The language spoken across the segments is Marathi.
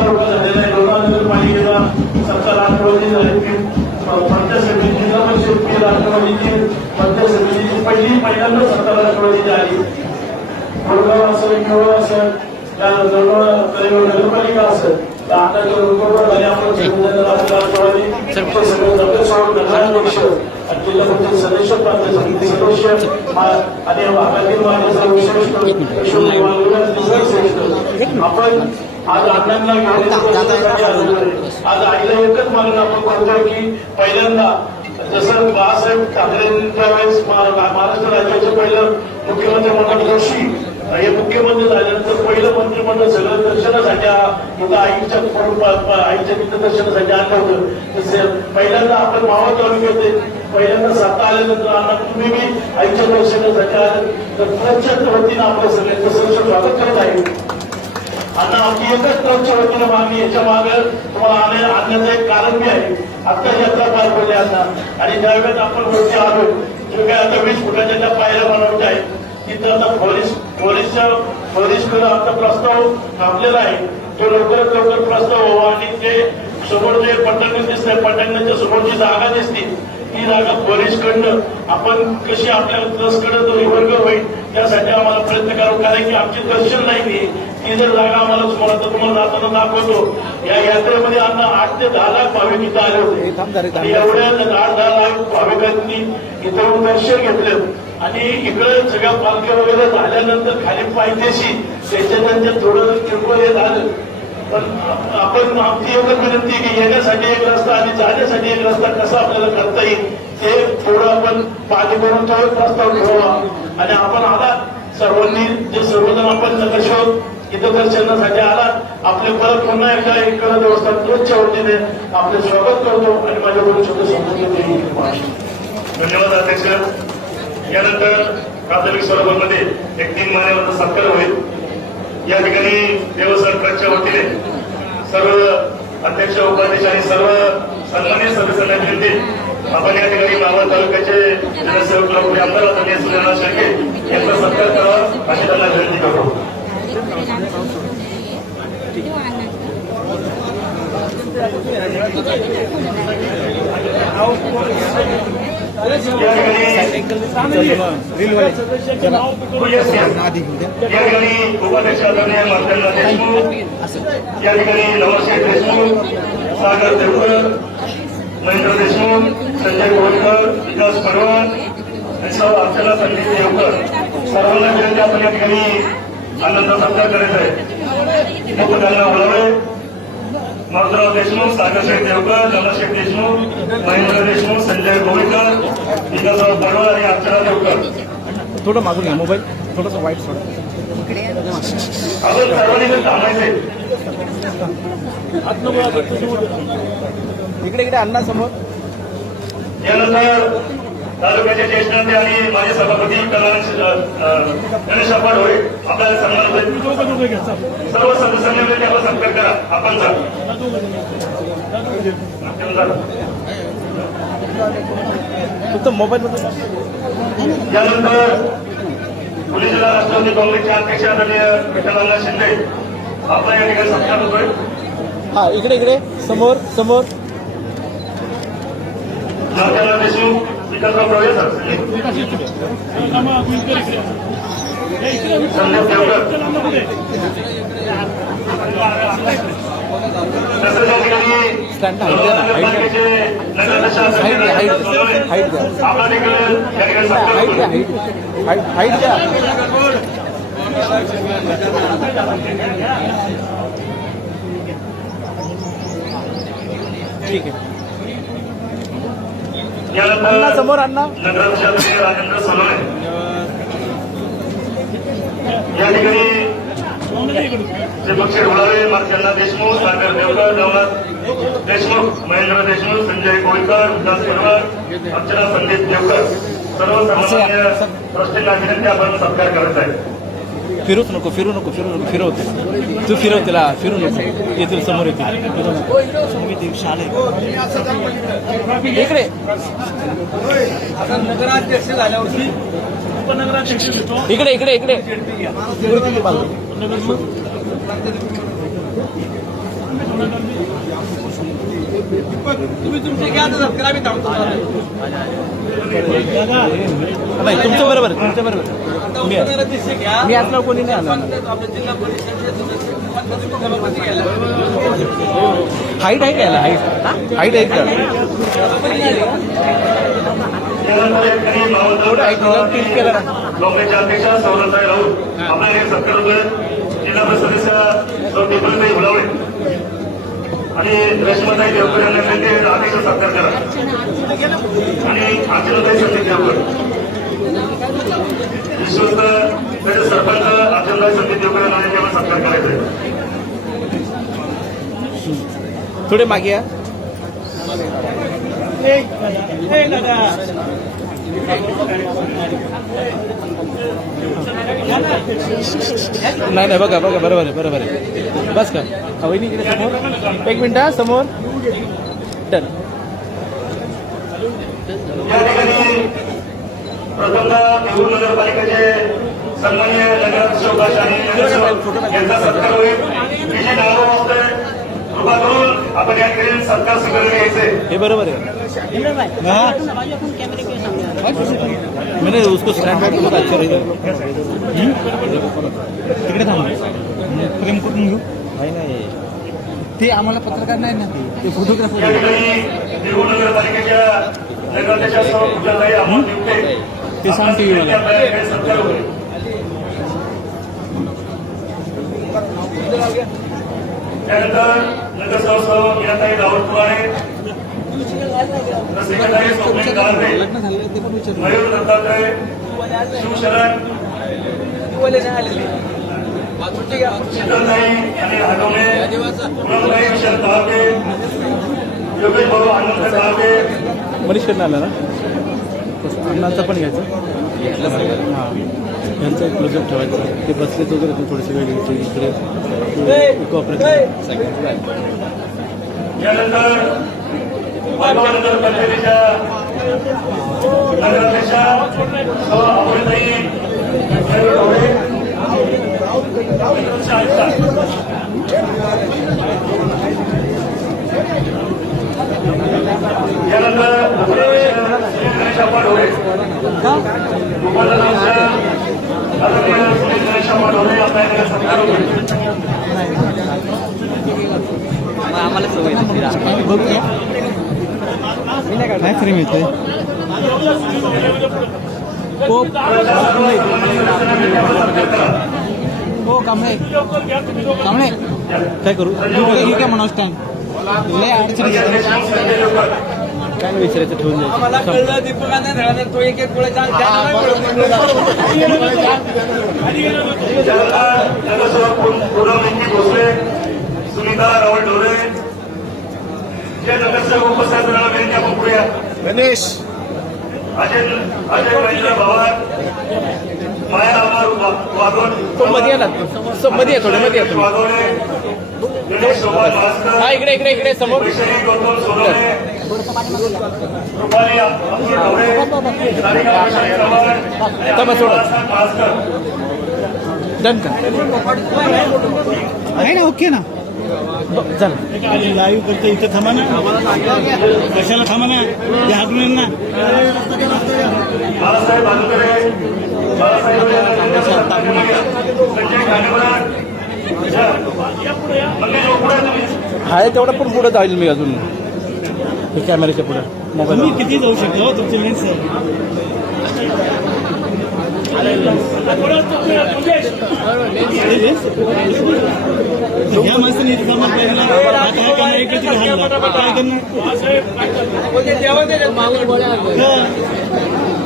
तालुका झालेला आहे. लोणार नगरपालिकेला 17 राष्ट्रवादी झाले की पंचायत समिती जिल्हा परिषद राष्ट्रवादीची पंचायत समितीची पहिल्यांदा 17 राष्ट्रवादीची आली. कोरगाव असेल किंवा असेल त्या नगरपालिका असेल तर आता बरोबर झाले आपण राष्ट्रवादी सगळे सोडून नगराध्यक्ष जिल्हा परिषद सदस्य पंचायत समिती सदस्य आणि भागातील आपण आज अण्णांना आज आईला एकच मागणं आपण करतोय की पहिल्यांदा जसं बाळासाहेब ठाकरेंच्या वेळेस महाराष्ट्र राज्याचे पहिलं मुख्यमंत्री मनोहर जोशी हे मुख्यमंत्री झाल्यानंतर पहिलं मंत्रिमंडळ सगळं दर्शनासाठी इथं आईच्या तिथं दर्शनासाठी आणलं होतं. पहिल्यांदा आपण मावळ तालुक्यात पहिल्यांदा सत्ता आल्यानंतर अण्णा तुम्ही मी आईच्या दर्शनासाठी आले तर ट्रस्टच्या वतीनं आपलं सगळ्यांचं सहर्ष स्वागत करत आहे. अण्णा आमची एकच ट्रस्टच्या वतीनं मागणी याच्या मागे तुम्हाला आणण्याचं एक कारण बी आहे. आता यात्रा पार पडली अण्णा आणि ज्यावेळेस आपण वरती आलो जो काय आता 20 फुटाच्या ज्या पायऱ्या बनवल्या आहेत तिथं आता फॉरेस्टकडे आता प्रस्ताव थांबलेला आहे. तो लवकरात लवकर प्रस्ताव व्हावा आणि ते समोर जे पटांगण दिसतंय पटांगणाच्या समोरची जागा दिसते ती जागा फॉरेस्टकडनं आपण कशी आपल्या ट्रस्टकडे रिवर्ग होईल त्यासाठी आम्हाला प्रयत्न करावा. कारण की आमची दर्शन नाही ती जर जागा आम्हाला तुम्हाला जाताना दाखवतो. या यात्रेमध्ये आम्हाला 8 ते 10 लाख भाविक इथं आले होते. एवढ्या 8-10 लाख भाविकांनी इथं दर्शन घेतलं आणि इकडे सगळ्या पालख्या वगैरे झाल्यानंतर खाली पायथ्याशी त्यांच्या थोडं किरकोळ हे झालं. पण आपण आमची एकच विनंती की येण्यासाठी एक रस्ता आणि जाण्यासाठी एक रस्ता कसा आपल्याला करता येईल ते थोडं आपण पाणी भरून तो एक प्रस्ताव ठेवावा. आणि आपण आला सर्वांनी जे सर्वजण आपण नकशोध इथं दर्शनासाठी आला आपले परत पुन्हा एकदा इकडे देवस्थान ट्रस्टच्या वतीने आपले स्वागत करतो आणि माझ्याकडून छोटे संबंध. धन्यवाद अध्यक्ष. यानंतर प्राथमिक स्वरूपामध्ये एक 3 महिन्यावर सत्कार होईल. या ठिकाणी देवस्थान ट्रस्टच्या वतीने सर्व अध्यक्ष उपाध्यक्ष आणि सर्व सन्मान्य सदस्यांना विनंती आपण या ठिकाणी मावळ तालुक्याचे जनसेवक लोक आमदार आदरणीय सुरेंद्र शेळके यांचा सत्कार करावा अशी त्यांना विनंती करतो. या ठिकाणी उपाध्यक्ष आदरणीय मार्तंड देशमुख, या ठिकाणी नवरशेठ देशमुख, सागर देवकर, महेंद्र देशमुख, संजय गोळकर, विकास परवान आणि सर्व अर्चना संदीप देवकर सर्वांना विनंती आपण या ठिकाणी आनंद सत्कार करायचा आहे. त्यांना बोलावे. मारुतराव देशमुख, सागरशेठ देवकर, नवरशेठ देशमुख, महेंद्र देशमुख, संजय गोळकर, विकासराव परवान आणि अर्चना देवकर. थोडं मागून घ्या मोबाईल थोडंसं वाईट सोडा. आपण सर्वांनी थांबायचे. इकडे इकडे अण्णा समोर. यानंतर तालुक्याचे ज्येष्ठ नेते आणि माजी सभापती गणेश अप्पा ढोळे आपल्याला सन्मान सर्व सदस्यांनी मिळून आपला सत्कार करा. आपण फक्त मोबाईल मध्ये. यानंतर पुणे जिल्हा राष्ट्रवादी काँग्रेसचे अध्यक्ष आदरणीय विठ्ठलअण्णा शिंदे आपला या ठिकाणी सत्कार होतोय. हा इकडे इकडे समोर समोर. नाथ्याला देशमुख, विकासराव प्रवेश, संदीप देवकर. तसंच या ठिकाणी नगरपालिकेचे नगराध्यक्ष आपला देखील या ठिकाणी सत्कार ठीक आहे. यानंतर समोर अण्णा नगराध्यक्ष राजेंद्र सोनवणे या ठिकाणी जे पक्ष ढोळावे मार्तंड देशमुख, सागर देवकर, नवनाथ देशमुख, महेंद्र देशमुख, संजय गोळकर, विकास परवान, अर्चना संदीप देवकर सर्व सर्वसामान्य ट्रस्टींना विनंती आपण सत्कार करायचा आहे. फिरूच नको फिरू नको फिरू नको फिरवते तू फिरव तिला फिरू नको येतील समोर येतील इकडे. नगराध्यक्ष झाल्यावरती उपनगराध्यक्ष घेतो. इकडे इकडे इकडे. तुम्ही तुमचे घ्या तर करा, आम्ही थांबतो. नाही तुमचं बरोबर आहे, तुमचं बरोबर आहे. आता मी आहे. उमेदवार दिसते घ्या. मी असल्यावर कोणी नाही आलं. आपल्या जिल्हा परिषदेचे सदस्य तुम्ही सभापती घ्यायला. हाईट आहे का हाईट आहे का त्यानंतर या ठिकाणी मावळगाव काँग्रेसच्या अध्यक्ष सौरभताई राऊत आपल्याला हे सत्कार रुपये जिल्हा परिषद सदस्य सौ टिपणताई भुलावळे आणि रश्मीताई देवकर यांना त्यांचे अध्यक्ष सत्कार करा आणि अर्चनाताई संदीप देवकर विश्वस्त त्याचे सरपंच अर्चनाताई संदीप देवकर यांना त्यांना सत्कार करायचा आहे. थोडे मागे या. नाही नाही बघा बघा बरोबर आहे बस का वहिनी इकडे समोर एक मिनिट हा समोर डन. या ठिकाणी प्रथमतः देऊर नगरपालिकेचे सन्मान्य नगराध्यक्ष सुभाष आणि नगरसेवक यांचा सत्कार होईल. मी जे नाव वाचतोय कृपा करून आपण या ठिकाणी सत्कार स्वीकारले घ्यायचे. हे बरोबर आहे. मैंने उसको स्टैंड बैठ बहुत अच्छा रहेगा. तिकडे थांबा प्रेम कुठून घेऊ नाही ते आम्हाला पत्रकार नाही ना ते फोटोग्राफर. या ठिकाणी देऊर नगरपालिकेच्या नगराध्यक्ष सौ पूजाताई अमोल दिवटे ते सांगते की मला. आपल्या या ठिकाणी सत्कार होईल. त्यानंतर नगरसेवक सौ मीनाताई दावडकुमारे सेक्रेटरी स्वप्नील गांधे मयूर दत्तात्रय शिवशरण शीतलताई आणि हाडोणे पूनमताई विशाल दहाबे योगेश भाऊ आनंद दहाबे मनीष कडनं आला ना तसं अण्णांचं पण घ्यायचं हां यांचा एक प्रोजेक्ट ठेवायचा ते बसलेच वगैरे ते थोडेसे वेळ घ्यायचे इकडे कॉपरेट. यानंतर माधव नगर पंचायतीच्या नगराध्यक्षा सौ अमोलताई यानंतर गणेश अप्पा ढोरे उपाध्यक्ष आदरणीय गणेश अप्पा ढोरे आपल्याकडे सत्कार होईल. आम्हाला सवय काय खरी मिळते हो कांबळे काय करू ठीक आहे म्हणा स्टँड लय अडचणी काय विचारायचं ठेवून आम्हाला द्यायचं. कळलं दीपकाने झाला तो एक एक गोळ्या नगरसेवक भोसले सुनीता रावळ ढोरे जे नगरसेवक उपस्थित विनंती आपण पुढे गणेश अजय रवींद्र पवार माया अमर वाघोड तो मध्ये ना मध्ये आहे, थोडे मध्ये आहे तुम्ही. वाघोडे गणेश सोपान भास्कर हा इकडे इकडे इकडे समोर वैशाली गौतम सोनवणे रुपाली अमृत ढवळे सारिका वैशाली चव्हाण थांबा, सोडा. भास्कर डन का आहे ना ओके ना चल लाईव्ह करतो इथं थांबा ना कशाला थांबा ना ते हातून ना बाळासाहेब भानुकरे बाळासाहेब संजय खांडेकर आहे तेवढा पण पुढे जाईल मी अजून हे कॅमेऱ्याच्या पुढे मोबाईल तुम्ही किती जाऊ शकता हो तुमचे लेन्स ह्या माणसाने इथे थांबा पहिला आता हा कॅमेरा इकडे तिकडे हलला काय करणार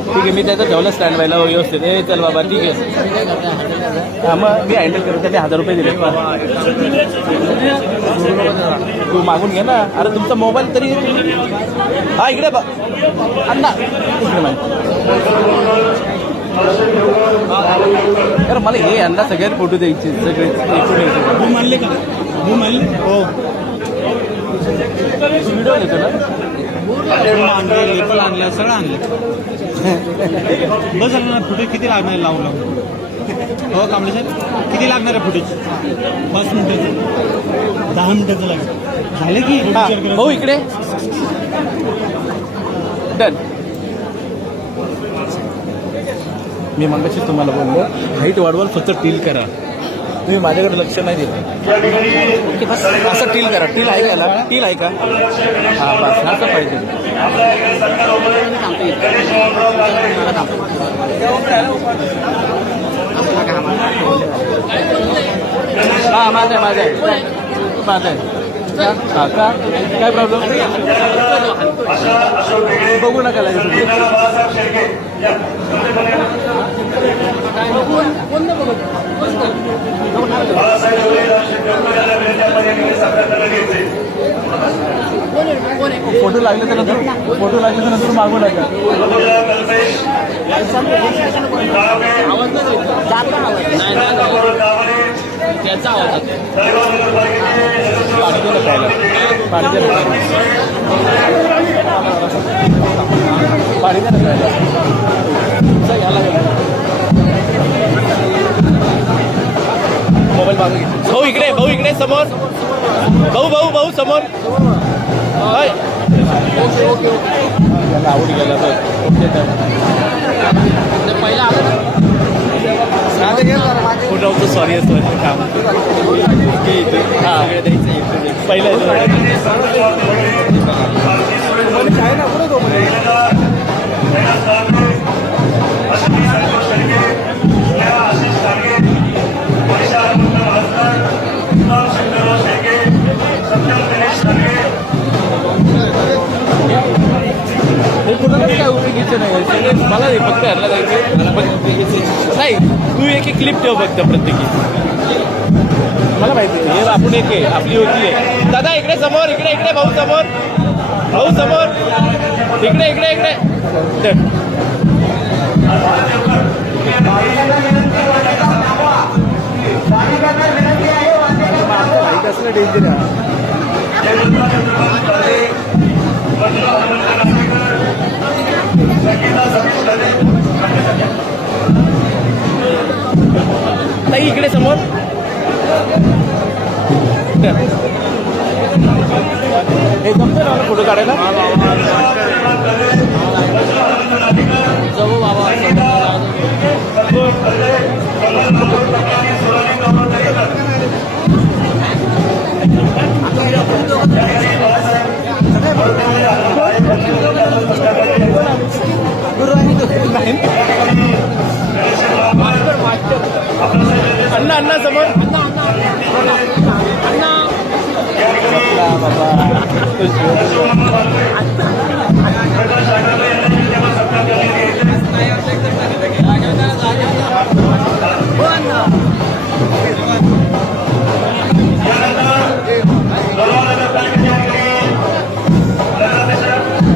ठीक आहे मी त्याचा ठेवलं स्टँड व्हायला व्यवस्थित ए चल बाबा ठीक आहे हा मग मी हँडल करतो त्याने 1000 रुपये दिले तू मागून घे ना अरे तुमचा मोबाईल तरी हा इकडे अण्णा इकडे अरे मला हे अण्णा सगळ्यात फोटो द्यायचे सगळे एकूण यायचे. भू मानले का भू मानले हो व्हिडिओ घेतो ना आणलं लेपल आणलं सगळं आणलं बस झालं ना फुटेज किती लागणार आहे लावून हो कांबळे साहेब किती लागणार आहे फुटेज 5 मिनिटाचं 10 मिनिटाचं लागेल झाले की भाऊ इकडे डन. मी मगाशीच तुम्हाला बोललो हाईट वाढवाल फक्त टील करा. तुम्ही माझ्याकडे लक्ष नाही दिलं. ओके बस असं टील करा. टील आहे का याला? टील आहे का? हां बस असं पाहिजे. हां माझं आहे हां का काय प्रॉब्लेम बघू नका लागेल. फोटो लागले तर नंतर मागू नका. त्याचा आवाज पाणी मोबाईल मागून घे. भाऊ इकडे समोर. भाऊ समोर. त्याला आवड गेला तर पहिला फोटोचं सॉरी काम हां पहिलं काय उपयोगीचं नाही. मला फक्त ह्याला जायचं नाही. तू एक क्लिप ठेव फक्त प्रत्येकी. मला माहिती आहे हे आपण एक आहे आपली होती आहे. दादा इकडे समोर. इकडे भाऊ समोर. इकडे असलं डेंजर आहे. ताई इकडे समोर. हे जमतं ना फोटो काढायला. जाऊ बाबा अण्णा समोर.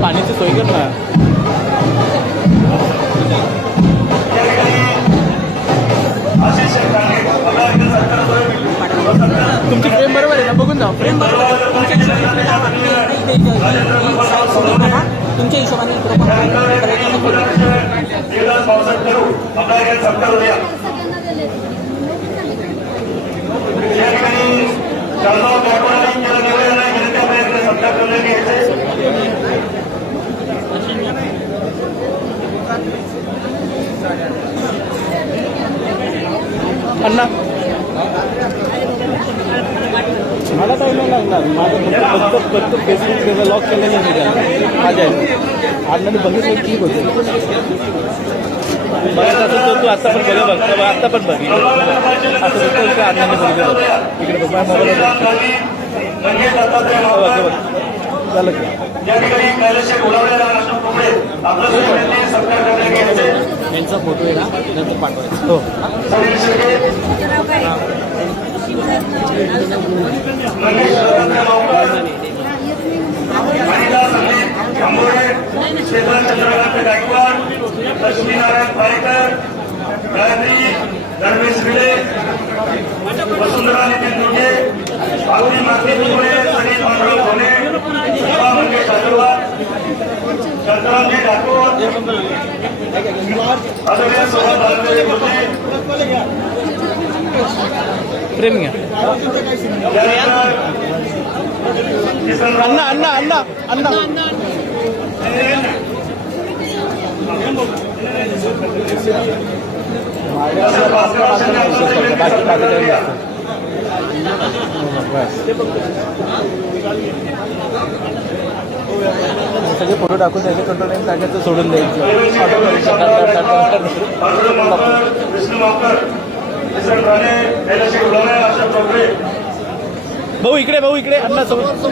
पाण्याची सोय कर ना. तुमची फ्रेम बरोबर आहे ना? बघून जा फ्रेम बरोबर. तुमच्या हिशोबाने अण्णा मला काही नाही लागणार. माझं फक्त फेसबुक त्याचं लॉक केलेलं नाही त्याला माझ्या अण्णाने बघितलं ठीक होतं. बघायचं असं तू आत्ता पण बघ आत्ता पण बघ असं बघतो का अण्णाने बघितलं. इकडे बघ माझ्या मोबाईल झालं का यांचा फोटो आहे ना नंतर पाठवायचा. हो चंद्रकांत गायकवाड, लक्ष्मीनारायण पारेकर, गायत्री धर्मेश भिडे, वसुंधरा नितीन दुर्गे, आगरी मागणी दुर्गे, सनी पांडुरंग घोणे, शोभा मंगेश अग्रवाल, शंकरामजी ठाकूर, आदरणीय सोहम बालदेव गुरुजी, प्रेम घ्या. त्यानंतर अण्णा अण्णा अण्णा अण्णा बाकी सगळे फोटो टाकून द्यायचे कंट्रोल टाइम टाकायचं सोडून द्यायचं भाऊ इकडे अण्णा सोबत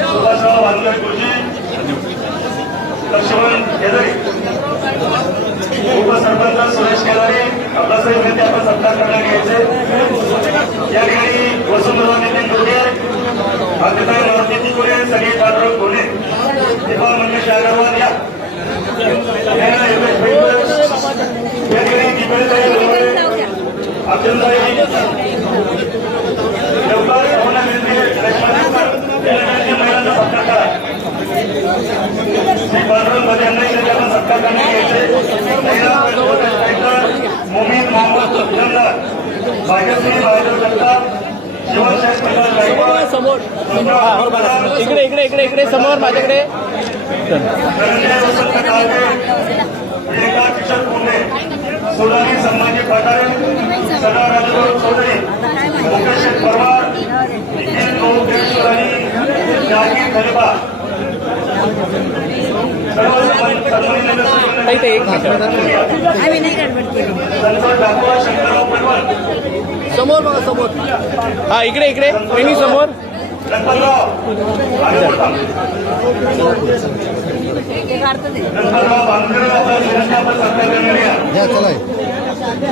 उपसरपंच सुरेश केदारी आपल्यासाठी विनंती आपण सत्कार करण्यात घ्यायचे या ठिकाणी वसुंधरा नितीन दुर्गे अतिताई मारुती तिकुरे सगळे पाठरोग घोले दीपा मंगेश अग्रवाल या ठिकाणी दीपळताई बरोबर अब्दुलताई लवकर होण्या महिलांचा सत्कार करा श्री पांडुरंग मध्ये आपण सत्कार करण्यात घ्यायचे मोमीन मोहम्मद जमदार भाग्यश्री बाहेर जगताप शिवशाही प्रकाश गायकवाड समोर इकडे समोर माझ्याकडे धनंजय वसंत काळगे प्रियंका किशोर पुणे सोनाली संभाजी पाटारे सदा राजभाऊ चौधरी मुकेश पवार निखिल देशराणी जागीर खलिफा ताई एक मिनिट समोर बघा समोर हा इकडे वहिनी समोर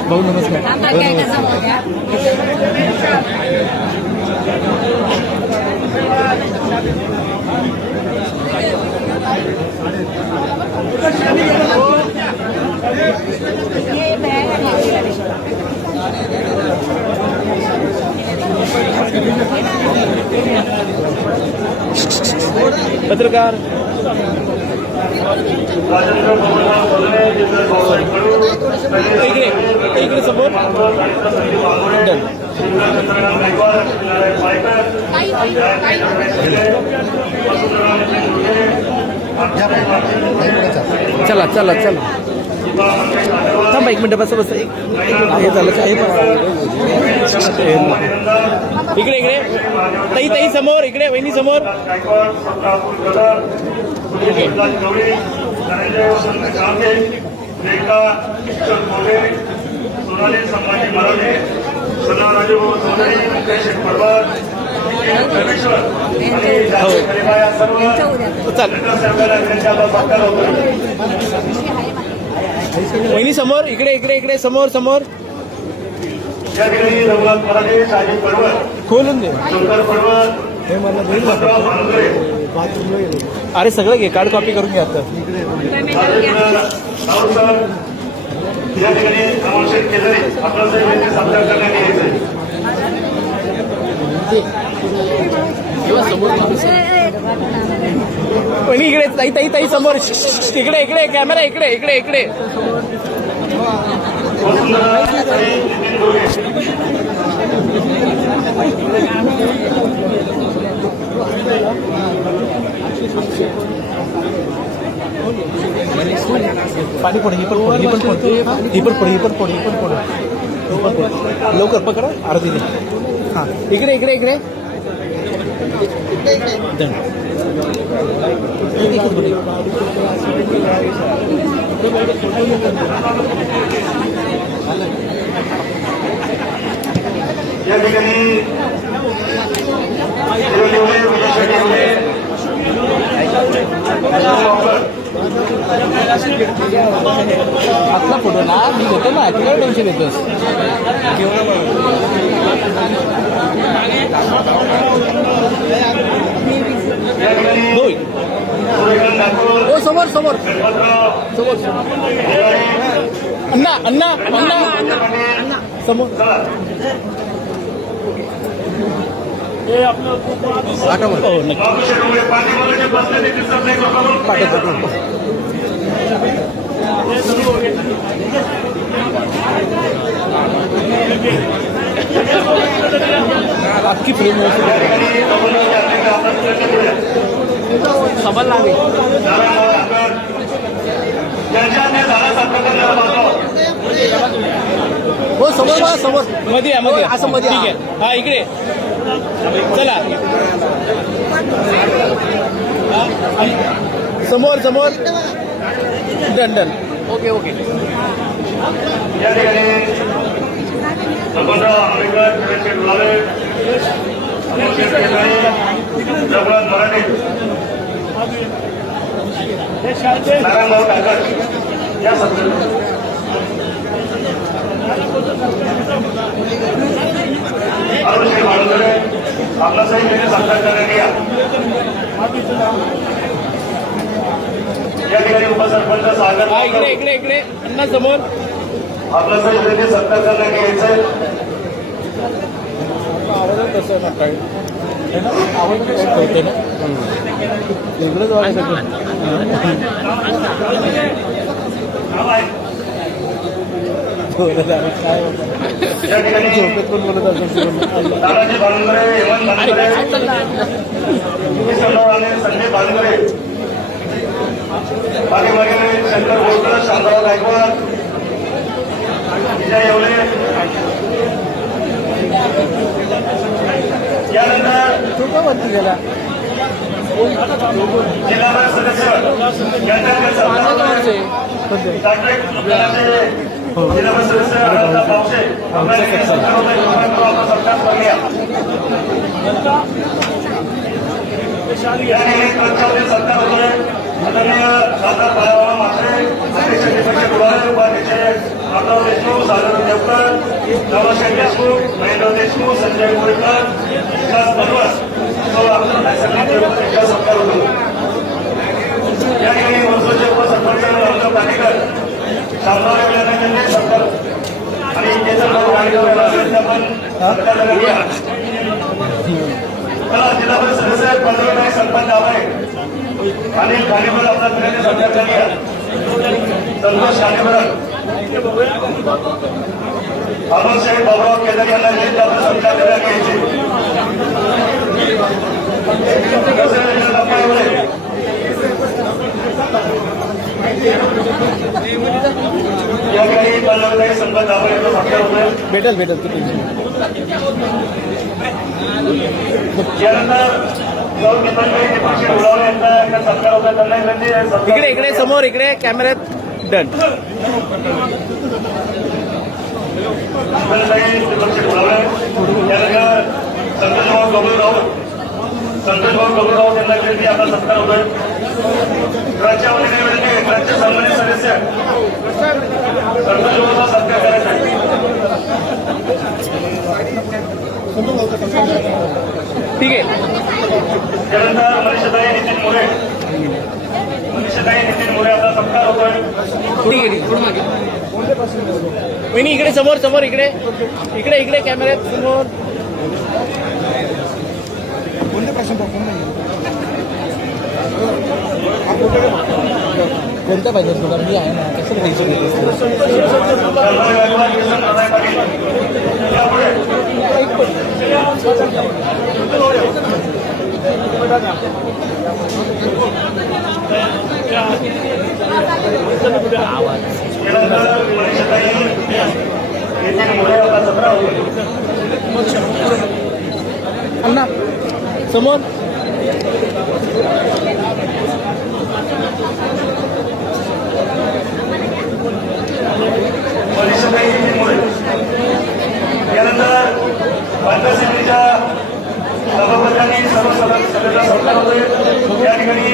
भाऊ नमस्कार पत्रकार इकडे समोर चला थांबा एक मिनिट बस हे झालं इकडे ताई समोर इकडे वहिनी समोर सोनाली संभाजी मराठे सदा राजभाऊ चौधरी मुकेश पवार वहिनी समोर इकडे समोर या ठिकाणी रघुनाथ मराठे साजिद पडवळ खोलून दे शंकर पडवळ भानुगरे अरे सगळं घे कार्ड कॉपी करून घ्या आता या ठिकाणी अमोलशेठ केदारी आपला सगळ्यांचे सत्कार करण्यात यायचे वहिनी इकडे ताई समोर इकडे कॅमेरा इकडे पाणी पड ही पण पड लवकर पकडा अर्धी हां इकडे या ठिकाणी आपला फोटो ना मी घेतो ना तुला टेन्शन येतोस समोर अण्णा समोर आपकी प्रेम नारायणराव ठाकर यांच्या त्या झाडा सत्कार करायला पाहतो. हो समोर बघा समोर मध्ये या मध्ये असं मध्ये ठीक आहे हा इकडे चला समोर समोर डन डन ओके ओके या ठिकाणी बबनराव आंबेडकर त्यांचे डोळे जगन्नाथ मराठे नारायणराव ठाकर या सत्कार अरुणश्री माडुंगरे आपणासही त्यांनी सत्कार करण्यात या ठिकाणी उपसरपंच सागर हा इकडे इकडे इकडे अण्णा समोर आपणासही त्यांनी सत्कार करण्यात यायचं. आवाज तसं नका आवाज कळते ना इकडेच आवाज काय या ठिकाणी झोपेत पण बोलत असेल दादाजी भानुगरे, हेमंत भानुगरे, आणि संजय भानुगरे, पाठीमागे शंकर बोरकर, शांतराव गायकवाड, विजय येवले. यानंतर वरती गेला जिल्हा परिषद सदस्य जिल्हा परिषद सदस्य आनंद पावसे आपला सत्कार करूया. यावेळी सत्कार होतोय आदरणीय खासदार बाळाराव म्हात्रे, अध्यक्ष दीपक गुलाबे, उपाध्यक्ष अमरराव देशमुख, सागर देवकर, नवशेठ देशमुख, महेंद्र देशमुख, संजय कोळकर, विकास बनवस सत्कार होतो. या ठिकाणी वर्षाचे उपसरपंच रामदेव काटेकर, शामराव यांनी सत्कार आणि केशवराव गाडगेकर यांना पण सत्कार करूया. जिल्हा परिषद सदस्य पंधरा सरपंच आहे अनिल खानेबर आपला फिरायला सत्कार करूया. संतोष खानेबर, अरुणसाहेब बाबुराव केदार यांना आपण सत्कार करण्यात यायचे. या ठिकाणी पंधरा संपत आपण याचा सत्कार होतोय. भेटेल भेटेल तू यानंतर सत्कार होता त्यांना इकडे इकडे समोर इकडे कॅमेऱ्यात डन संतोषभाऊ गबुराव यांना विनंती आपला सत्कार होतोय. राज्यामध्ये विनंती राज्य सन्मानित सदस्य संतोषभाऊचा सत्कार करायचा आहे. ठीक आहे त्यानंतर मनीषाताई नितीन मोरे, मनीषाताई नितीन मोरे आपला सत्कार होतोय. ठीक आहे ठीक आहे वहिनी इकडे समोर समोर इकडे इकडे इकडे कॅमेऱ्यात समोर कोणत्या पाहिजे तुला मी आहे ना कसं घ्यायचं अण्णा समोर यानंतर पंचायत समितीच्या सभापतींनी सर्व सदस्यांना सत्कार होतोय. या ठिकाणी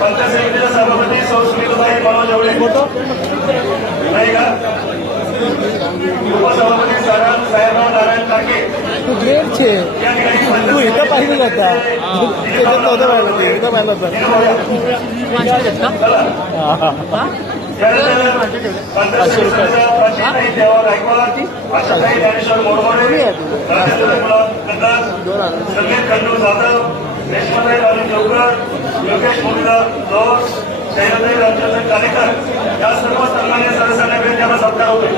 पंचायत समितीच्या सभापती सौ सुनीताई मनोज एवढे नाही का, उपसभापती साहेबराव नारायण टाके तू ग्रेट छे या ठिकाणी तू इथं पाहिजे होता त्याच्यात नव्हतं पाहिलं ते इथं पाहिलं होतं पंचायत देवा गायकवाड, आशाताई ज्ञानेश्वर मोरमोडे, राजेंद्र गुलाब संदीप खंडू जाधव, रेश्माताई राजू देवकर, योगेश मुरलीधर जोर, शैलताई रामचंद्र कालेकर या सर्व सन्मान्य सदस्यांना भेट द्यावा सत्कार होतोय.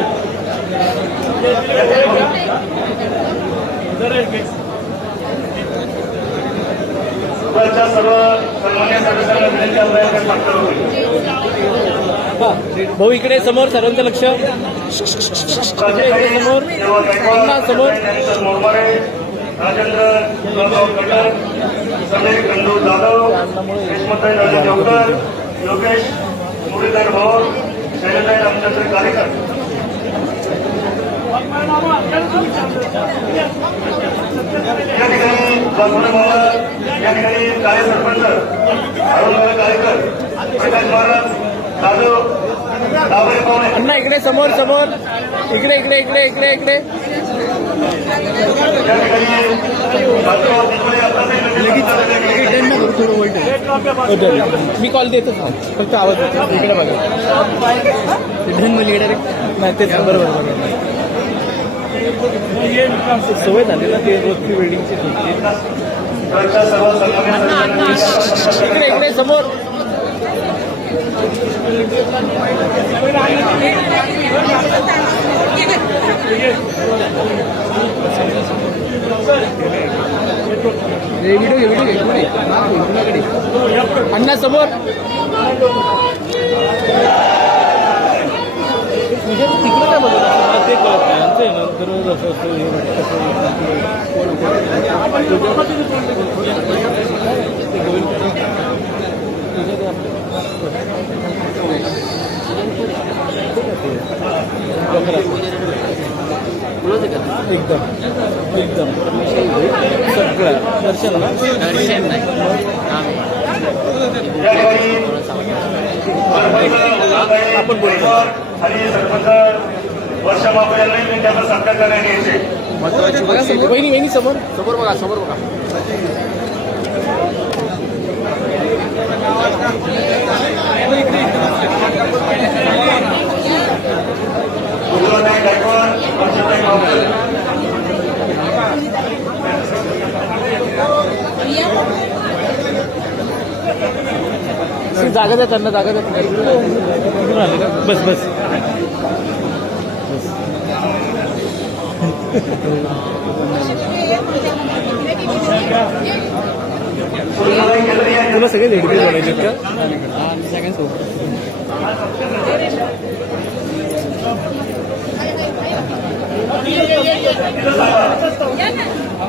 उपरच्या सर्व सन्मान्य सदस्यांना विनंती असल्याचे साक्षर होईल. भाऊ इकडे समोर सर्वांचं लक्ष प्राचार्य समोर देवा गायकवाड, समोर ज्ञानेश्वर मोरमारे, राजेंद्र गुलाबराव कटक, समीर खंडू जाधव, यशवंतराव राजे देवकर, योगेश मुरलीधर भोर, शैलेंद्र रामचंद्र कारेकर. या ठिकाणी लक्ष्मण मावळ, या ठिकाणी कार्यसरपंच अरुणभाई कारेकर, प्रकाश महाराज जाधव, दाभरे पाहुणे. अण्णा इकडे समोर समोर इकडे इकडे इकडे इकडे इकडे या ठिकाणी राष्ट्रवादी तिकडे आताच मी कॉल देतोच ना फक्त आवाज येतो इकडे बघा डायरेक्ट नाही तेच बरोबर बरोबर सवय झाली ना ते रोजची वेल्डिंगची सुरक्षा सर्व सन्मान्य इकडे इकडे समोर अण्णा समोर तिकडे काय बघत ते कळत नाही आमचं आहे ना दररोज असं असतं हे एकदम एकदम सगळं दर्शन ना दर्शन नाही आपण बोलतो आणि सरपंच वर्षा मापे यांनाही त्यांचा सत्कार करण्यात यायचे. वहिनी वहिनी समोर समोर बघा समोर बघा उज्ज्वलताई गायकवाड, वर्षाताई मापे. जागा द्या त्यांना जागा द्या बस बस सुरेखाताई केदारी यांनी तुला सगळे लेडीज बोलायचे का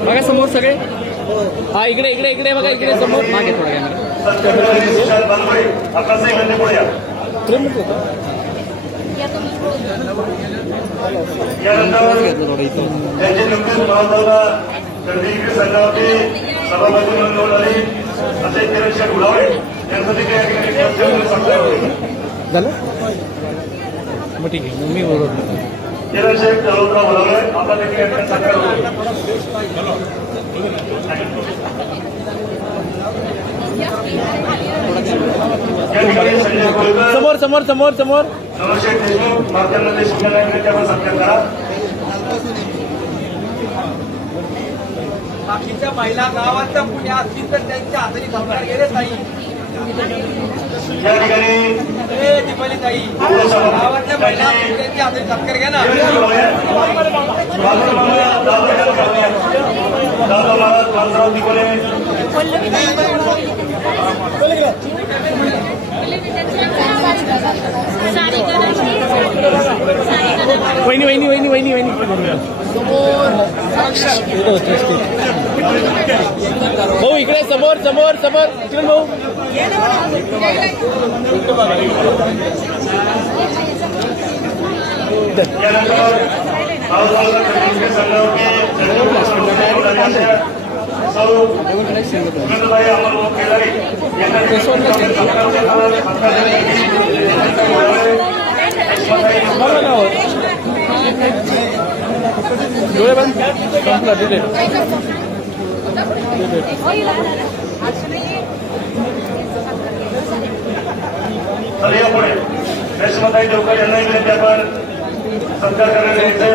बघा समोर सगळे हा इकडे इकडे इकडे बघा इकडे समोर मागे थोडा कॅमेरा सत्यप्रधानी सुशांत बनवडे, आकाशही गंदे पुढे या. यानंतर त्यांची नियुक्ती महत्वाला गर्दीची संघावरती सभापती म्हणून निवड झाली असे किरण शेठ गुलावडे यांचं देखील या ठिकाणी पक्षामध्ये सत्कार होईल. झालं मग ठीक आहे मग मी बरोबर किरण शेठ दौलतराव गुलावडे आपला देखील या ठिकाणी सत्कार होईल. या ठिकाणी संजय कोळकर, समोर समोर समोर समोर नवशेठ देशमुख, मार्तंड देशमुख यांना आपण सत्कार करा. बाकीच्या महिला गावाच्या पुण्या असतील तर त्यांच्या हाताने संस्कार गेले ताई या ठिकाणी दीपाली ताई गावातल्या महिला असतील त्यांच्या हाताने सत्कार घ्या ना. दादा महाराज मानसराव तिकोले, वहिनी वहिनी वहिनी वहिनी वहिनी भाऊ इकडे समोर समोर समोर इकडे भाऊ यानंतर संघावरती सौ सुगंधताई अमरभाऊ केदारी यांना डोळे बंद संपला तिथे तर यापुढे रेश्माताई देवकर यांनाही विनंती आपण सत्कार करण्यात यायचे.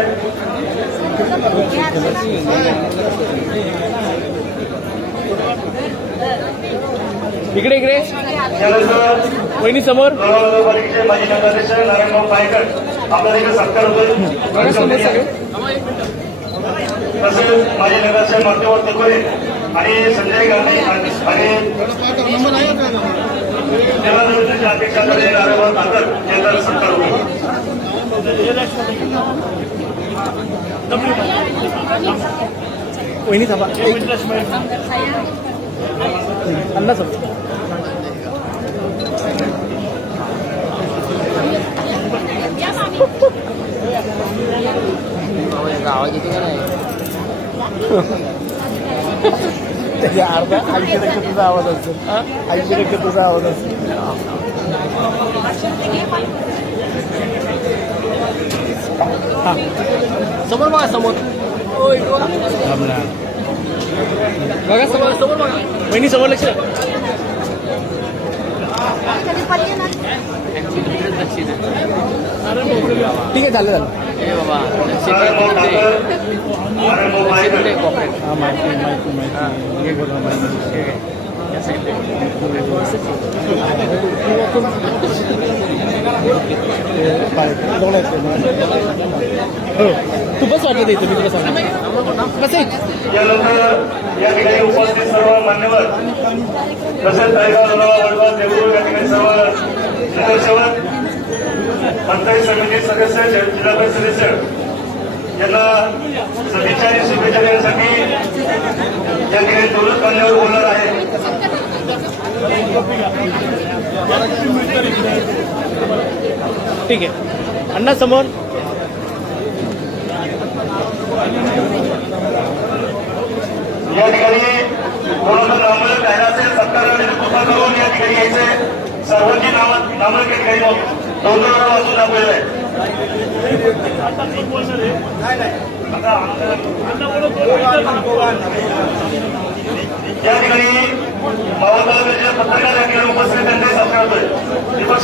इकडे इकडे यानंतर वहिनी समोर नगरपालिकेचे माजी नगराध्यक्ष नारायणभाऊ पायकर आपला देखील सत्कार होतोय. तसेच माजी नगराध्यक्ष मातेवर तिकोरे आणि संजय गांधी आणि जनार्दनच्या अध्यक्षाकडे नारायण ताकद यांचा सत्कार होतो. वहिनी थांबा अन्नाच आवाज येतो का नाही? त्याच्या अर्धा 80% तुझा आवाज असेल 80% तुझा आवाज असेल. समोर बघा समोर. बघा समोर समोर बघा. वहिनी समोर लक्ष ठीक आहे झालं झालं ए बाबा नारायण ताकद नारायण पायकर हा माहिती हे बघा माहिती तू बस वाटत येतो मी तुला सांगतो कसं आहे यानंतर या ठिकाणी उपस्थित सर्व मान्यवर तसेच तायगाव लोणावळा वडवा देऊळ या ठिकाणी सर्व नगरसेवक पंचायत समिती सदस्य जिल्हा परिषद सदस्य यांना सदिच्छा आणि शुभेच्छा देण्यासाठी या ठिकाणी दौलत मान्यवर बोलणार आहे. ठीक आहे अण्णा समोर या ठिकाणी कोणाचं नामलक राहिला असेल सत्काराने कृपा करून या ठिकाणी यायचे सर्वांची नामलक या ठिकाणी दोन वाजून दाखवलेलं आहे. या ठिकाणी मावळ तालुक्याचे पत्रकार या ठिकाणी उपस्थित त्यांचे सत्कार होतोय. दीपक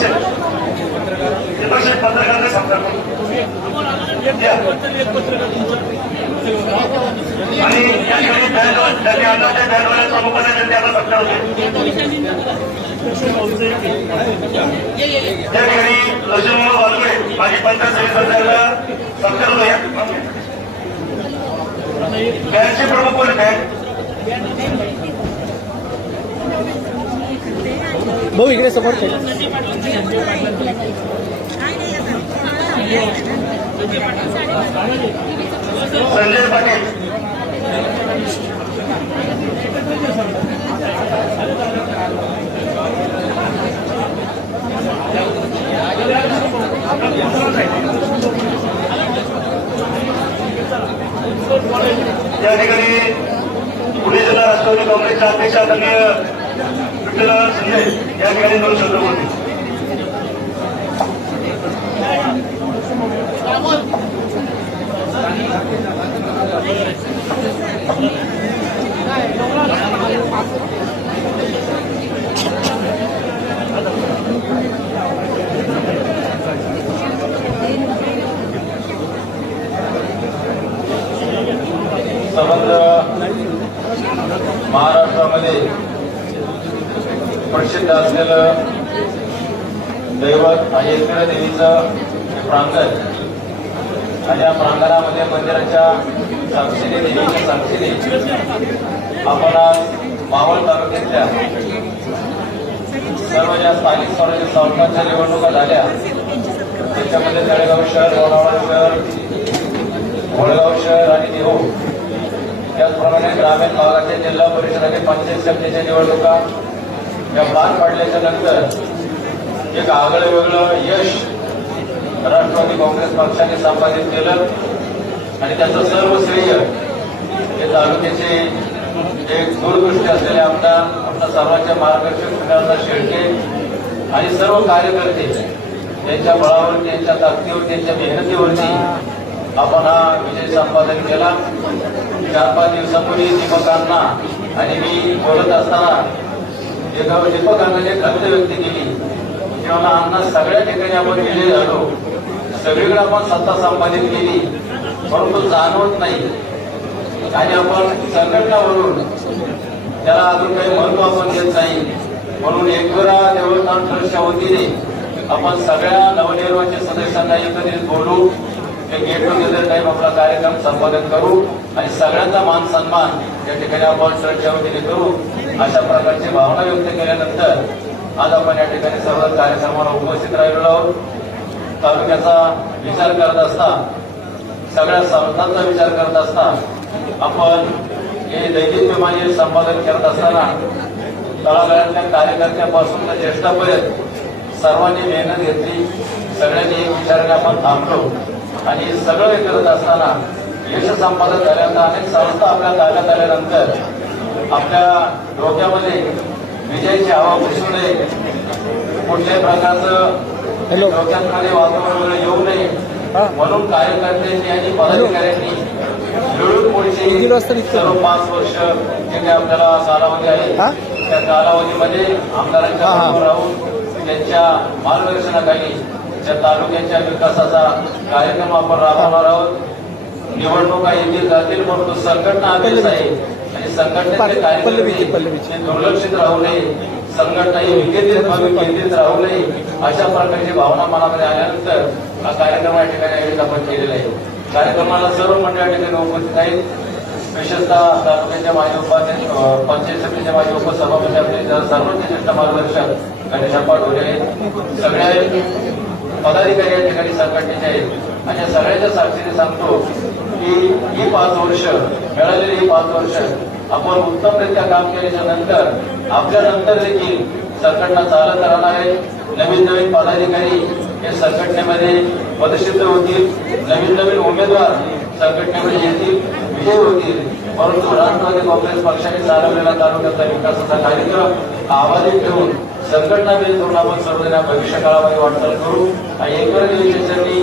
पत्रकारांचे सत्कार आणि या ठिकाणी त्यांनी अन्नाच्या बँडवाल्या प्रमुखांना त्यांनी आता सत्कार होते. त्या ठिकाणी लक्ष्मण वालगडे माजी पंचायत समिती सदस्याला सत्कार होतो. बँकचे प्रमुख कोण बँक भाऊ इकडे समोर संजय पाटील या ठिकाणी पुणे जिल्हा राष्ट्रवादी काँग्रेसच्या अध्यक्ष आदरणीय विठ्ठलराव शिंदे या ठिकाणी दोन शब्द बोलतील. समग्र महाराष्ट्रामध्ये प्रसिद्ध असलेलं दैवत अय्यंकर देवीचं प्रांगण आणि या प्रांगणामध्ये मंदिराच्या साक्षीने देवीच्या साक्षीने आपण आज मावळ तालुक्यातल्या सर्व ज्या स्थानिक स्वराज्य संस्थांच्या निवडणुका झाल्या त्याच्यामध्ये तळेगाव शहर लोणावळा शहर वडगाव शहर आणि देहू त्याचप्रमाणे ग्रामीण भागाच्या जिल्हा परिषद आणि पंचायत समितीच्या निवडणुका या पार पाडल्याच्या नंतर एक आगळं वेगळं यश राष्ट्रवादी काँग्रेस पक्षाने संपादित केलं आणि त्याचं सर्व श्रेय हे तालुक्याचे एक दूरदृष्टी असलेले आमदार आपल्या सर्वांच्या मार्गदर्शक सुधारणा शेळके आणि सर्व कार्यकर्ते त्यांच्या बळावरती त्यांच्या ताकदीवर त्यांच्या मेहनतीवरती आपण हा विजय संपादन केला. 4-5 दिवसापूर्वी दीपकांना आणि मी बोलत असताना दीपकांना एक खंत व्यक्त केली की मला अण्णा सगळ्या ठिकाणी आपण विजय झालो, सगळीकडे आपण सत्ता संपादित केली, परंतु जाणवत नाही आणि आपण संघटनावरून त्याला अजून काही महत्व आपण देत नाही. म्हणून एकवेळा देवस्थान ट्रस्टच्या वतीने आपण सगळ्या नवनिर्वाचित सदस्यांना एकत्रित बोलू गेट टुगेदर टाईप आपला कार्यक्रम संपादन करू आणि सगळ्यांचा मान सन्मान या ठिकाणी आपण ट्रस्टच्या वतीने करू अशा प्रकारची भावना व्यक्त केल्यानंतर आज आपण या ठिकाणी सर्व कार्यक्रमाला उपस्थित राहिलो आहोत. तालुक्याचा विचार करत असता, सगळ्या संस्थांचा विचार करत असता आपण हे दैदिप्यमान संपादन करत असताना तळागाळातल्या कार्यकर्त्यापासून तर ज्येष्ठापर्यंत सर्वांनी मेहनत घेतली. सगळ्यांनी एक विचाराने आपण थांबलो आणि सगळं हे करत असताना यश संपादन झाल्यानंतर अनेक संस्था आपल्या ताब्यात आल्यानंतर आपल्या डोक्यामध्ये विजयाची हवा घुसू नये, कुठल्याही प्रकारचं डोक्यांमध्ये वातावरण येऊ नये म्हणून कार्यकर्त्यांनी आणि पदाधिकाऱ्यांनी मिळून पुढची सर्व 5 वर्ष जे काही आपल्याला कालावधी आहे त्या कालावधीमध्ये आमदारांच्या बरोबर राहून त्यांच्या मार्गदर्शनाखाली त्या तालुक्याच्या विकासाचा कार्यक्रम आपण राबवणार आहोत. निवडणुका येतील जातील परंतु संघटना अभ्यास आहे आणि संघटनेचे कार्यक्रम दुर्लक्षित राहू नये, संघटना ही विकेंद्रित राहू नये अशा प्रकारची भावना मनामध्ये आल्यानंतर हा कार्यक्रम या ठिकाणी आयोजित आपण केलेला आहे. कार्यक्रमाला सर्व मंडळ या ठिकाणी उपस्थित आहेत. विशेषतः तालुक्याच्या माजी उपाध्यक्ष, पंचायत समितीच्या माजी उपसभापती आपले सर्वांचे ज्येष्ठ मार्गदर्शक गणेशप्पा ढोरे आहेत. सगळ्या पदाधिकारी या ठिकाणी संघटनेचे आहेत आणि या सगळ्याच्या साक्षीने सांगतो की ही 5 वर्ष मिळालेली ही 5 वर्ष आपण उत्तमरित्या काम केल्याच्या नंतर आपल्या नंतर देखील संघटना चालत राहणार आहे. नवीन पदाधिकारी या संघटनेमध्ये पदसिद्ध होतील, नवीन उमेदवार संघटनेमध्ये येतील, विजयी होतील. परंतु राष्ट्रवादी काँग्रेस पक्षाने चालवलेला तालुक्याचा विकासाचा कार्यक्रम आवाजीत ठेवून संघटना बेस धरून आपण सर्वजण भविष्य काळामध्ये वाटचाल करू आणि एकवर विशेषांनी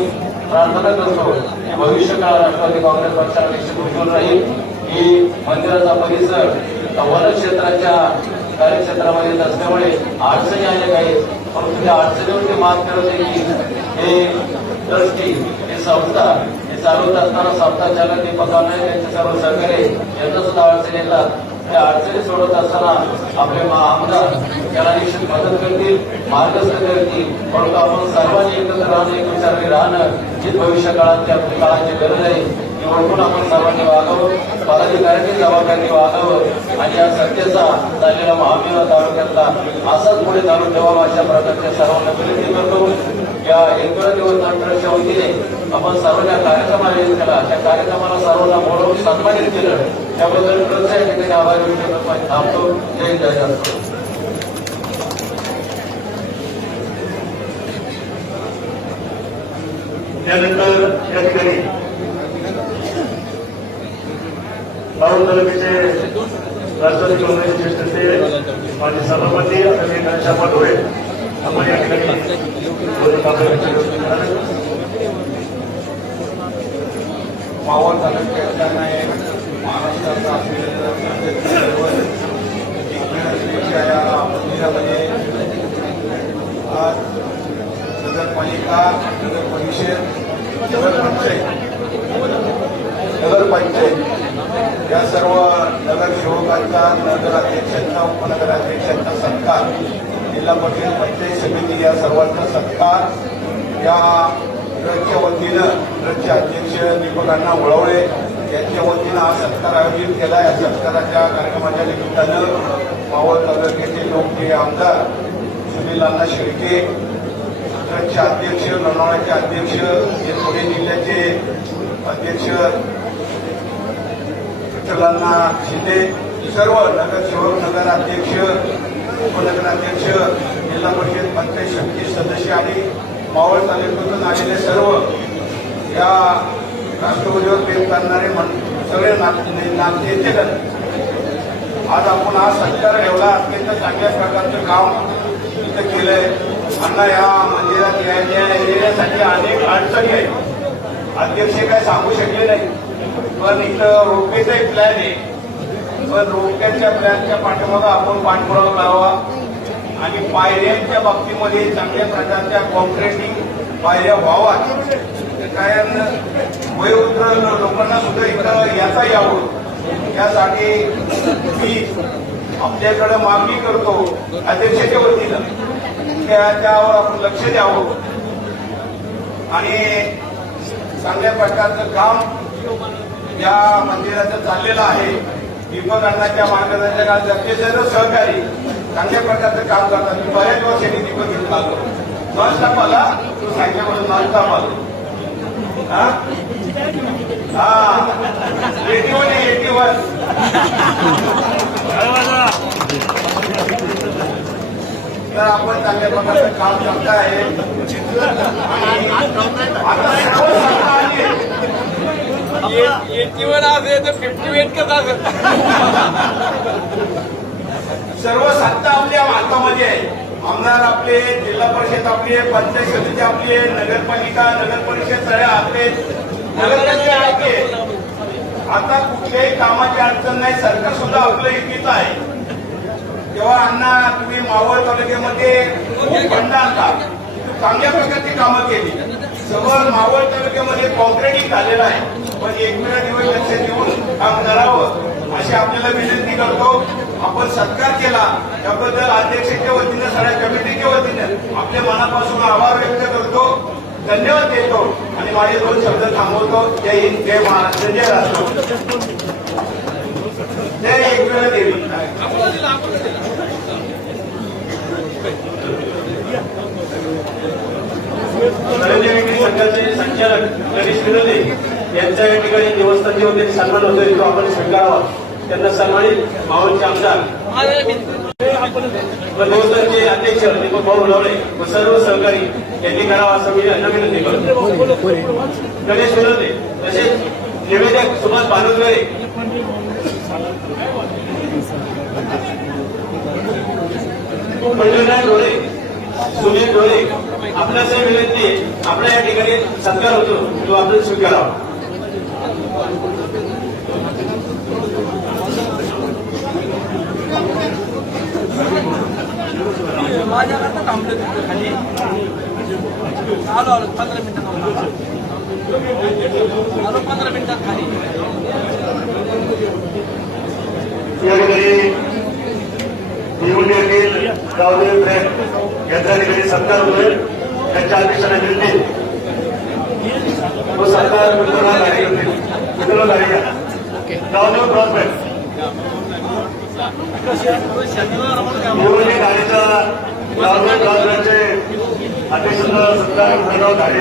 प्रार्थना करतो की भविष्य काळ राष्ट्रवादी काँग्रेस पक्षाला निश्चित उज्ज्वल राहील. ही मंदिराचा परिसर वन क्षेत्राच्या कार्यक्षेत्रामध्ये असल्यामुळे अडचणी आल्या आहेत, परंतु त्या अडचणीवरती मात करत हे ट्रस्टी ही संस्था हे चालवत असताना संस्था चालक दीपक आंबळे त्यांचे सर्व सहकारी यांना सुद्धा अडचणी येतात. त्या अडचणी सोडत असताना आपले आमदार याला निश्चित मदत करतील, मार्गस्थ करतील. परंतु आपण सर्वांनी एकत्र राहणं, एक विचाराने राहणं ही भविष्य काळात आपल्या काळाची गरज आहे. ओळखून आपण सर्वांनी वागावं, पदाधिकाऱ्यांनी जबाबदारी वागावं आणि या सत्तेचा झालेला महामेवा तालुक्यातला असाच पुढे चालू ठेवावा अशा प्रकारच्या सर्वांना विनंती करतो. या 11 दिवस ट्रस्टच्या वतीने आपण सर्वांना कार्यक्रम आयोजित केला, त्या कार्यक्रमाला सर्वांना बोलवून सन्मानित केलं त्याबद्दल ट्रस्टच्या ठिकाणी आभार व्यक्त करतो. थांबतो. जय जय. त्यानंतर या ठिकाणी बावळ तालुक्याचे राष्ट्रवादी काँग्रेसचे ज्येष्ठ नेते माजी सभापती आदरणीय गणेशप्पा ढोरे आपण या ठिकाणी मावळ तालुक्याच्या महाराष्ट्राचा मंदिरामध्ये आज नगरपालिका, नगर परिषद, नगरपंचायत या सर्व नगरसेवकांचा, नगराध्यक्षांचा, उपनगराध्यक्षांचा सत्कार, जिल्हा परिषद पंचायत समिती या सर्वांचा सत्कार या ट्रस्टच्या वतीनं ट्रस्टचे अध्यक्ष दीपक अण्णा वळवळे यांच्या वतीनं हा सत्कार आयोजित केला. या सत्काराच्या कार्यक्रमाच्या निमित्तानं मावळ तालुक्याचे लोकप्रिय आमदार सुनील अण्णा शेळके, ट्रस्टचे अध्यक्ष, लोणावळ्याचे अध्यक्ष, हे पुणे जिल्ह्याचे अध्यक्ष विठ्ठलांना शिंदे, सर्व नगरसेवक, नगराध्यक्ष, उपनगराध्यक्ष, जिल्हा परिषद पंचायत समिती सदस्य आणि मावळ तालुक्यातून आलेले सर्व या राष्ट्रवादीवर प्रेम करणारे सगळे नाते आज आपण हा सत्कार एवढा अत्यंत चांगल्या प्रकारचं काम इथं केलंय. अण्णा या मंदिरात येण्यासाठी अनेक अडचणी आहेत. अध्यक्ष काय सांगू शकले नाही, पण इथं रोपवेचा एक प्लॅन आहे, पण रोपव्याच्या प्लॅनच्या पाठीमागं आपण पाठपुरावा करावा आणि पायऱ्यांच्या बाबतीमध्ये चांगल्या प्रकारच्या कॉन्क्रिटिंग पायऱ्या व्हावा. कारण वयोवृद्ध लोकांना सुद्धा इथं याचा यावं यासाठी मी आपल्याकडे मागणी करतो अध्यक्षाच्या वतीनं त्यावर आपण लक्ष द्यावं आणि चांगल्या प्रकारचं काम या मंदिराचं चाललेलं आहे. दीपक अण्णांच्या मार्गदर्शनात त्यांचे सर्व सहकारी चांगल्या प्रकारचं काम करतात. मी बऱ्याच वर्षांनी दीपक घेऊन आलो, नॉनस्टॉप आला, तो सांगितल्यापासून नॉनस्टॉप आलो. 81. तर आपण चांगल्या प्रकारचं काम करता आहे. आता सर्व सत्ता आली आहे. 81 असेल तर 58 कसं असेल? सर्व सत्ता आपल्या हातामध्ये आहे. आमदार आपले, जिल्हा परिषद आपली आहे, पंचायत समिती आपली आहे, नगरपालिका, नगर परिषद सगळ्या आपले, नगरपालिका आपली आहे. आता कुठल्याही कामाची अडचण नाही. सरकार सुद्धा आपलं एकीच आहे. तेव्हा अण्णा तुम्ही मावळ तालुक्यामध्ये खूप फंड आणता, चांगल्या प्रकारची कामं केली. सगळं मावळ तालुक्यामध्ये कॉन्क्रिटिंग झालेलं आहे. पण एक वेळा दिवस लक्ष देऊन काम करावं अशी आपल्याला विनंती करतो. आपण सत्कार केला त्याबद्दल अध्यक्षाच्या वतीनं, सगळ्या कमिटीच्या वतीनं आपल्या मनापासून आभार व्यक्त करतो, धन्यवाद देतो आणि माझे 2 शब्द थांबवतो. जय हिंद, जय महाराष्ट्र, जय राष्ट्र, जय एकविरा देवी. नरेंद्र विक्री संघाचे संचालक गणेश विरोधे यांच्या या ठिकाणी देवस्थानच्या वतीने सन्मान होतोय, तो आपण स्वीकारावा. त्यांना सन्मानित मावळचे आमदार व देवस्थानचे अध्यक्ष दीपक भाऊ उलवले व सर्व सहकारी यांनी करावा असं मी विनंती करतो. गणेश विरोधे तसेच निवेदक सुभाष भानुद्वारे, पंढरीनाथ डोळे, सुनील डोळे, आपल्यास विनंती आहे, आपल्या या ठिकाणी सत्कार होतो तो आपण स्वीकारावा. माझ्याकरता थांबलं तिथं खाली. आलो 15 मिनिटात आलो 15 मिनिटात खाली. या ठिकाणी निवडून येथील रावदेव प्रेम यांच्या ठिकाणी सत्कार होतोय. त्यांच्या अध्यक्षांना विनंती तो सत्कार मित्रांना रावदेव प्रॉस्पेक्ट निवडणूक गाडीचा रावदेव प्रॉस्पेक्टचे अध्यक्षांना सत्कार भरणाव गाडी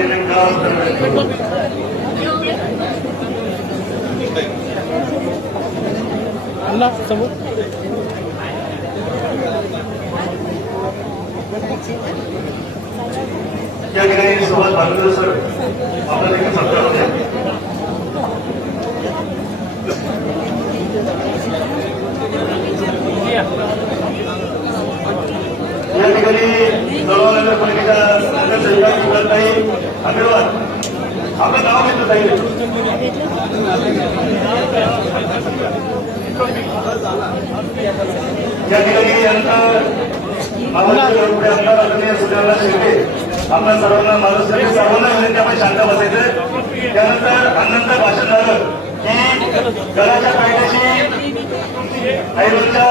अण्णा समोर या ठिकाणी सुभाष भानुद्वारे सर आपला देखील सत्कार होते. या ठिकाणी जळगाव नगरपालिकेच्या नगरसेविका सुगंधाताई अग्रवाल आपलं नाव घेतलं ताई. या ठिकाणी यानंतर आमदार आदरणीय सुजयला शिंदे आपल्या सर्वांना सर्वांना विनंती आपण शांत बसायचं. त्यानंतर अण्णांचं भाषण झालं की गडाच्या पायथ्याशी ऐवजच्या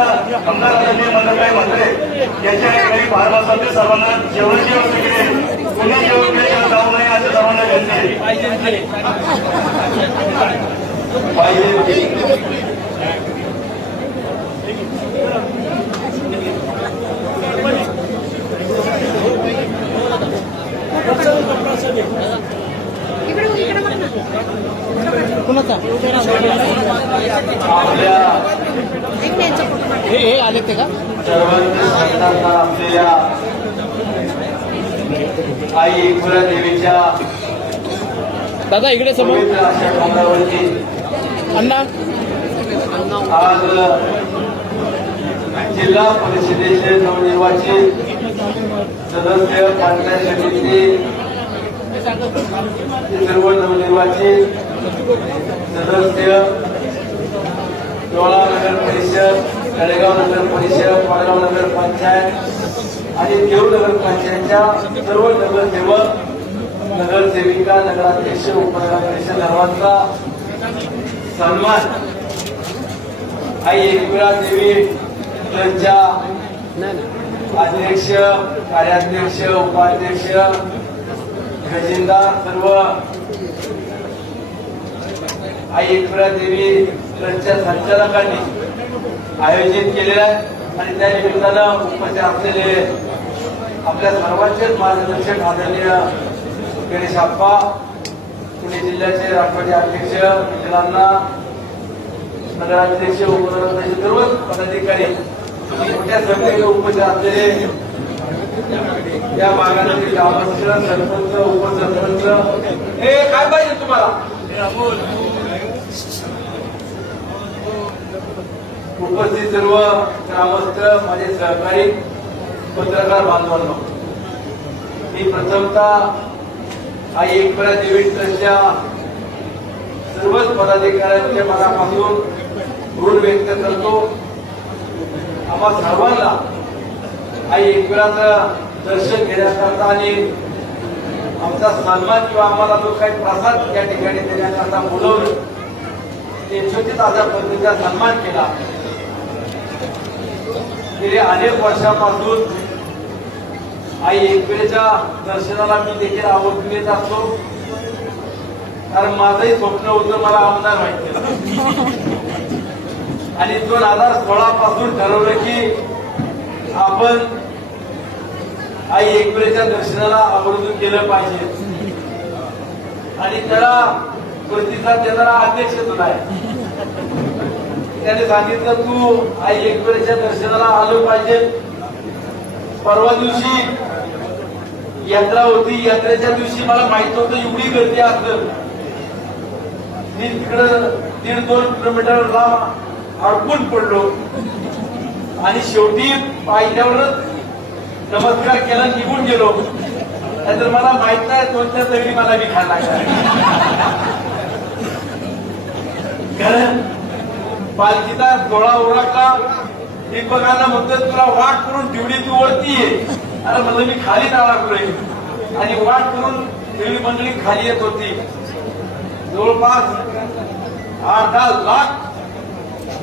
आमदार आदरणीय मंडळताई म्हात्रे यांच्या काही फार्मासाठी सर्वांना जेवणाची व्यवस्था केली. कुणी जेवण केल्याशिवाय जाऊ नये असं सर्वांना विनंती पाहिजे. कुणाचा आपल्या हे आले ते का सर्वांच्या संतांना आपल्या आई एकविरा देवीच्या दादा इकडे समोर पवित्र अशा डोंगरावरती अण्णा आज जिल्हा परिषदेचे नवनिर्वाचित सदस्य, पंचायत समिती सर्व नवनिर्वाचित सदस्य, लोळा नगर परिषद, तळेगाव नगर परिषद, पाडगाव नगर पंचायत आणि देव नगर पंचायतच्या सर्व नगरसेवक, नगरसेविका, नगराध्यक्ष, उपनगराध्यक्ष सर्वांचा सन्मान आई एकविरा देवी त्यांच्या अध्यक्ष, कार्याध्यक्ष, उपाध्यक्ष, खजिनदार सर्व आई एकविरा देवी ट्रस्टच्या संचालकांनी आयोजित केलेलं आहे आणि त्या निमित्तानं उपस्थित असलेले आपल्या सर्वांचेच मार्गदर्शक आदरणीय गणेश आप्पा, पुणे जिल्ह्याचे राष्ट्रवादी अध्यक्ष मित्रांना, नगराध्यक्ष, उपनगराध्यक्ष, सर्वच पदाधिकारी मोठ्या संख्येने उपस्थित असलेले या भागातील ग्रामस्थ, सरपंच, उपसरपंच, हे काय पाहिजे तुम्हाला उपस्थित सर्व ग्रामस्थ, माझे सहकारी, पत्रकार बांधवांनो, मी प्रथमतः आई एकविरा देवी ट्रस्टच्या सर्वच पदाधिकाऱ्यांच्या मनापासून ऋण व्यक्त करतो. आम्हा सर्वांना आई एकविराचं दर्शन घेण्याकरता आणि आमचा सन्मान किंवा आम्हाला जो काही प्रसाद या ठिकाणी देण्याकरता बोलवलं, यशोचित अशा पद्धतीचा सन्मान केला. गेल्या अनेक वर्षापासून आई एकविरेच्या दर्शनाला मी देखील आवर्जून येत असतो, कारण माझंही स्वप्न होतं मला आमदार व्हायचं आणि 2016 पासून ठरवलं की आपण आई एकविरेच्या दर्शनाला आवर्जून केलं पाहिजे आणि त्याला प्रतिसाद देणारा अध्यक्ष तुला आहे. त्याने सांगितलं तू आई एकविरेच्या दर्शनाला आलं पाहिजे. परवा दिवशी यात्रा होती, यात्रेच्या दिवशी मला माहित होतं एवढी गर्दी असेल. मी तिकडं 1.5-2 किलोमीटर लांब अडकून पडलो आणि शेवटी पाहिल्यावरच नमस्कार केला, निघून गेलो. नाहीतर मला माहित नाही 2-4 दगडी मला मी खायला कारण पालखीचा डोळा ओळखला. दीपकांना म्हणतो तुला वाट करून ठेवली, तू वरती ये. अरे म्हणलं मी खाली टाळाकुळे आणि वाट करून ठेवली मंडळी खाली येत होती. जवळपास 8-10 लाख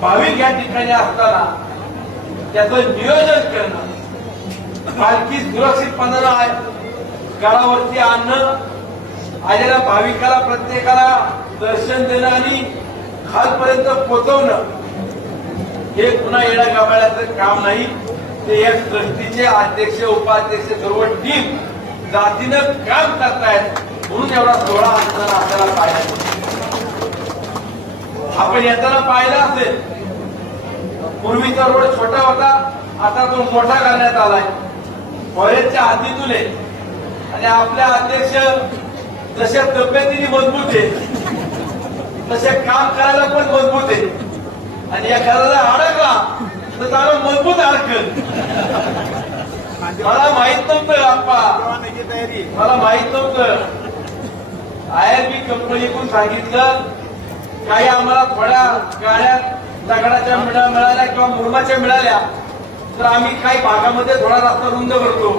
भाविक या ठिकाणी असताना त्याचं नियोजन करणं, पालखी सुरक्षितपणाला गडावरती आणणं, आलेल्या भाविकाला प्रत्येकाला दर्शन देणं आणि खालपर्यंत पोहोचवणं हे पुन्हा येण्या गाभाळ्याचं काम नाही. ते या ट्रस्टीचे अध्यक्ष, उपाध्यक्ष, सर्व टीम जातीनं काम करतायत म्हणून एवढा सोहळा असताना आपल्याला पाहिजे. आपण येताना पाहिलं असेल, पूर्वीचा रोड छोटा होता, आता तो मोठा करण्यात आलाय. फॉरेस्टच्या हातीतून आहे आणि आपल्या अध्यक्ष जशा तब्येतीने मजबूत आहे तसे काम करायला पण मजबूत आहे आणि एखाद्याला अडकला तर त्याला मजबूत अडकल. मला माहित नव्हतं आप्पा, मला माहित नव्हतं. IRB कंपनीकडून सांगितलं काही आम्हाला थोड्या गाड्या दगडाच्या मिळाल्या किंवा मुरमाच्या मिळाल्या तर आम्ही काही भागामध्ये थोडा रस्ता रुंद करतो.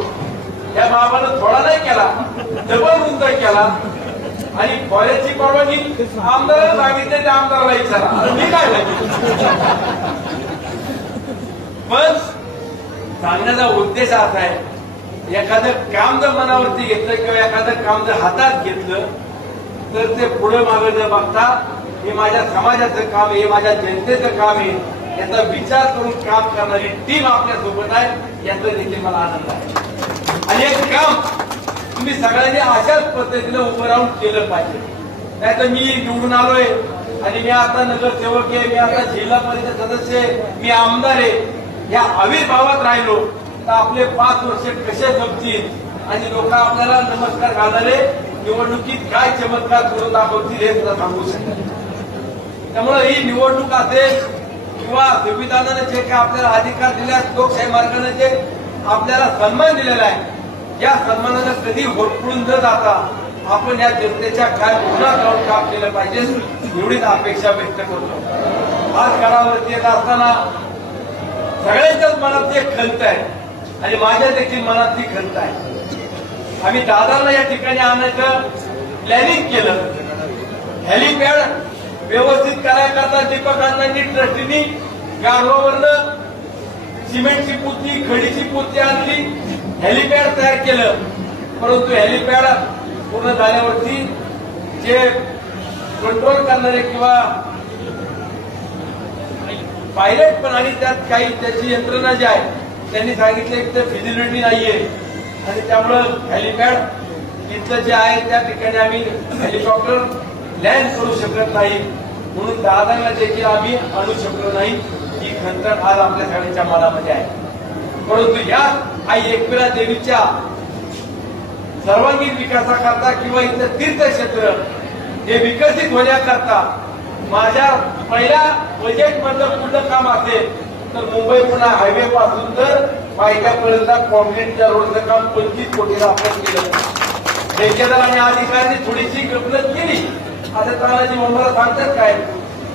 या बाबानं थोडा नाही केला, डबल रुंद केला आणि फॉरेस्टची परवानगी आमदाराला सांगितले, त्या आमदाराला विचारा. मी काय पण सांगण्याचा उद्देश असा आहे, एखादं काम जर मनावरती घेतलं किंवा एखादं काम जर हातात घेतलं तर ते पुढे मागे न बघता हे माझ्या समाजाचं काम आहे, हे माझ्या जनतेचं काम आहे, याचा विचार करून काम करणारी टीम आपल्यासोबत आहे, याचा देखील मला आनंद आहे. आणि एक काम तुम्ही सगळ्यांनी अशाच पद्धतीने उभं राहून केलं पाहिजे. नाहीतर मी निवडून आलोय आणि मी आता नगरसेवक आहे, मी आता जिल्हा परिषद सदस्य आहे, मी आमदार आहे, या आविर्भावात राहिलो तर आपले 5 वर्ष कसे जगतील आणि लोक आपल्याला नमस्कार घालणारे निवडणुकीत काय चमत्कार करून दाखवतील हे सुद्धा सांगू शकतात. त्यामुळे ही निवडणूक असेल किंवा संविधानाने जे काही आपल्याला अधिकार दिला, लोकशाही मार्गाने जे आपल्याला सन्मान दिलेला आहे, या सन्मानाला कधी होरपळून न जाता आपण या जनतेच्या काय पुन्हा जाऊन काम केलं पाहिजे एवढीच अपेक्षा व्यक्त करतो. आज गडावरती येत असताना सगळ्यांच्याच मनात एक खंत आहे आणि माझ्या देखील मनात ती खंत आहे. आम्ही दादाला या ठिकाणी आणायचं प्लॅनिंग केलं. हेलिपॅड व्यवस्थित करायकरता दीपक अण्णांनी ट्रस्टीनी गारवावरनं सिमेंटची पुती, खडीची पुती आणली, हेलिपॅड तयार केलं. परंतु हेलिपॅड पूर्ण झाल्यावरती जे कंट्रोल करणारे किंवा पायलट पण आणि त्यात काही त्याची यंत्रणा जी आहे त्यांनी सांगितले की फिजिबिलिटी नाहीये आणि त्यामुळं हेलिपॅड इथलं जे आहे त्या ठिकाणी आम्ही हेलिकॉप्टर लँड करू शकत नाही म्हणून दादांना देखील आम्ही आणू शकलो नाही ही खंत आज आपल्या सगळ्यांच्या मनामध्ये आहे. परंतु या आई एकविरा देवीच्या सर्वांगीण विकासाकरता किंवा इथं तीर्थक्षेत्र हे विकसित होण्याकरता माझ्या पहिल्या बजेट मधलं पूर्ण काम असेल तर मुंबई पुणे हायवे पासून तर पायथ्यापर्यंत कॉन्क्रीटच्या रोडचं काम 25 कोटीला आपण केलं. ठेकेदार आणि अधिकाऱ्यांनी थोडीशी गफलत केली आता तानाजी मुंबईला सांगतात काय,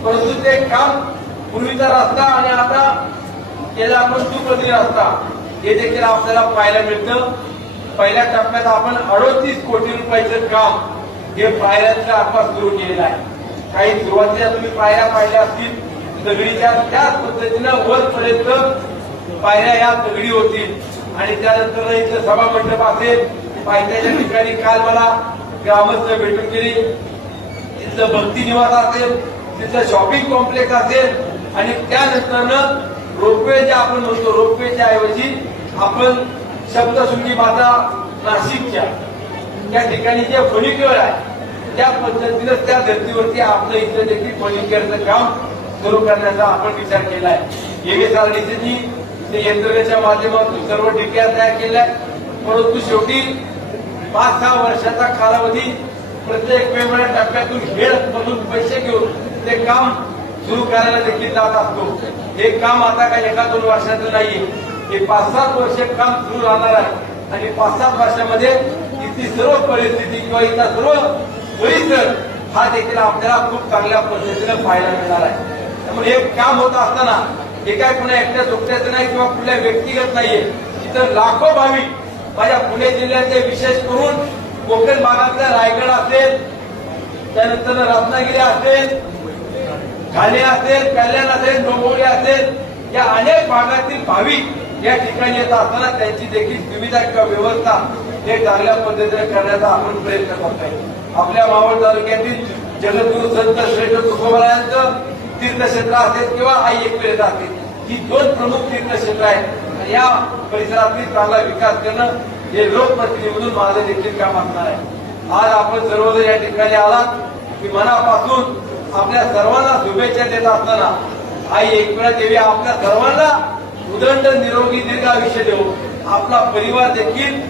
परंतु ते काम पूर्वीचा रस्ता आणि आता केला आपण सुपदरी रस्ता हे देखील आपल्याला पाहायला मिळतं. पहिल्या टप्प्यात आपण 38 कोटी रुपयाचं काम हे पायऱ्यांच्या आसपास सुरू केलेलं आहे. काही सुरुवातीला तुम्ही पायऱ्या असतील दगडीच्या त्याच पद्धतीनं वरपर्यंत पायऱ्या या दगडी होतील आणि त्यानंतर इथं सभा मंडप असेल पायथ्याच्या ठिकाणी काल मला ग्रामस्थ भेटून गेली तिथलं भक्ती निवास असेल तिथलं शॉपिंग कॉम्प्लेक्स असेल आणि त्यानंतर रोपवे जे आपण म्हणतो रोपवेच्या ऐवजी आपण सप्तशृंगी माता नाशिकच्या त्या ठिकाणी जे फर्निचर आहे त्या पद्धतीनं त्या धर्तीवरती आपलं इथं देखील फर्निचरचं काम सुरू करण्याचा आपण विचार केला आहे. एमएसआरडीसीनी ते यंत्रणेच्या माध्यमातून सर्व डिक्या तयार केल्या परंतु शेवटी 5-6 वर्षाचा कालावधी प्रत्येक वेगवेगळ्या टप्प्यातून खेळमधून पैसे घेऊन ते काम सुरू करायला देखील जात असतो. हे काम आता काही 1-2 वर्षाचं नाहीये हे 5-7 वर्ष काम सुरू राहणार आहे आणि 5-7 वर्षामध्ये इथली सर्व परिस्थिती किंवा इथला सर्व परिसर हा देखील आपल्याला खूप चांगल्या पद्धतीने पाहायला मिळणार आहे. त्यामुळे हे काम होत असताना हे काय पुन्हा एकट्या चुकट्याचं नाही किंवा कुठल्या व्यक्तिगत नाहीये. इथं लाखो भाविक माझ्या पुणे जिल्ह्याचे विशेष करून कोकण भागातल्या रायगड असेल त्यानंतर रत्नागिरी असेल ठाणे असेल कल्याण असेल डोंबिवली असेल या अनेक भागातील भाविक या ठिकाणी येत असताना त्यांची देखील सुविधा किंवा व्यवस्था हे चांगल्या पद्धतीने करण्याचा आपण प्रयत्न करतोय. आपल्या मावळ तालुक्यातील जगद्गुरु संत श्रेष्ठ तुकोबारायांचं तीर्थक्षेत्र असेल किंवा आई एकविरा असेल ही 2 प्रमुख तीर्थक्षेत्र आहेत. या परिसरातील चांगला विकास करणं हे लोकप्रतिनिधी म्हणून माझं देखील काम असणार आहे. आज आपण सर्वजण या ठिकाणी आलात की मनापासून आपल्या सर्वांना शुभेच्छा देत असताना आई एकविरा देवी आपल्या सर्वांना उदंड निरोगी दीर्घ आयुष्य देऊ आपला परिवार देखील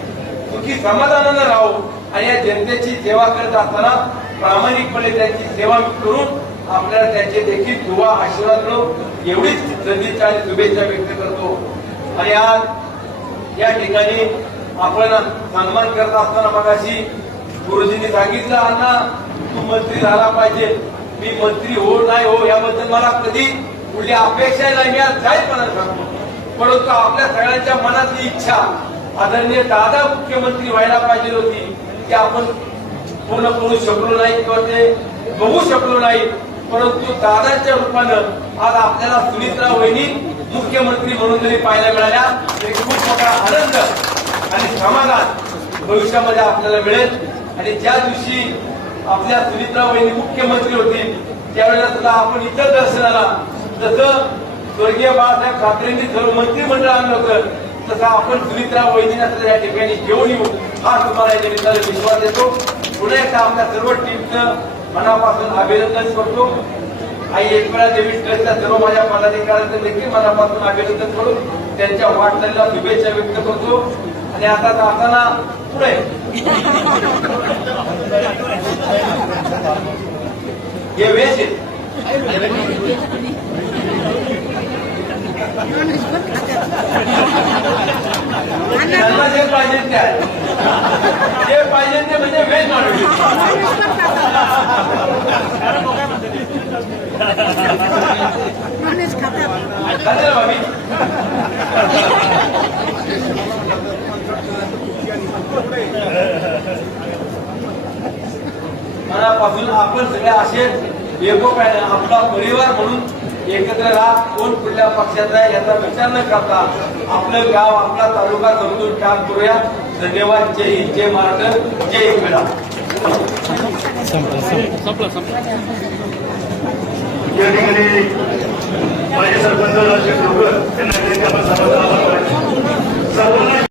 सुखी समाधानानं राहू आणि या जनतेची सेवा करत असताना प्रामाणिकपणे त्यांची सेवा करून आपल्याला त्यांचे देखील दुवा आशीर्वाद मिळो एवढीच सदिच्छा आणि शुभेच्छा व्यक्त करतो. आणि आज या ठिकाणी आपण सन्मान करत असताना मगाशी गुरुजींनी सांगितलं अण्णा तू मंत्री झाला पाहिजे. मी मंत्री हो नाही हो याबद्दल मला कधी कुठली अपेक्षा नाही मी आज जाहीरपणे सांगतो. परंतु आपल्या सगळ्यांच्या मनातली इच्छा आदरणीय दादा मुख्यमंत्री व्हायला पाहिजे होती की आपण पूर्ण करू शकलो नाही किंवा ते बघू शकलो नाही. परंतु दादांच्या रूपानं आज आपल्याला सुनित्रा वहिनी मुख्यमंत्री म्हणून जरी पाहायला मिळाल्या तरी खूप मोठा आनंद आणि समाधान भविष्यामध्ये आपल्याला मिळेल. आणि ज्या दिवशी आपल्या सुनित्रा वहिनी मुख्यमंत्री होतील त्यावेळेला सुद्धा आपण इतर दर्शनाला जसं स्वर्गीय बाळासाहेब ठाकरेंनी सर्व मंत्रिमंडळ आणलं होतं तसं आपण सुनित्रा वहिनींना सुद्धा या ठिकाणी घेऊन येऊ हा तुम्हाला या निमित्ताने विश्वास देतो. पुन्हा एकदा आपल्या सर्व टीमचं मनापासून अभिनंदन करतो. आई एकविरा देवी ट्रस्टच्या सर्व माझ्या पदाधिकाऱ्यांचं देखील मनापासून अभिनंदन करून त्यांच्या वाटचालीला शुभेच्छा व्यक्त करतो. आणि आता जाताना पुढे हे वेश त्यांना जे पाहिजे ते आहे जे पाहिजे ते म्हणजे व्हेज नॉनव्हेज खाते भाभी मनापासून आपण सगळे असे एकोप्याने आपला परिवार म्हणून एकत्र राहा. कोण कुठल्या पक्षाचा आहे याचा विचार न करता आपलं गाव आपला तालुका समजून काम करूया. धन्यवाद. जय हिंद जय महाराष्ट्र जय एकविरा. संपलं संपलं. या ठिकाणी माजी सरपंच राजशेठ ठोकर यांना त्यांच्या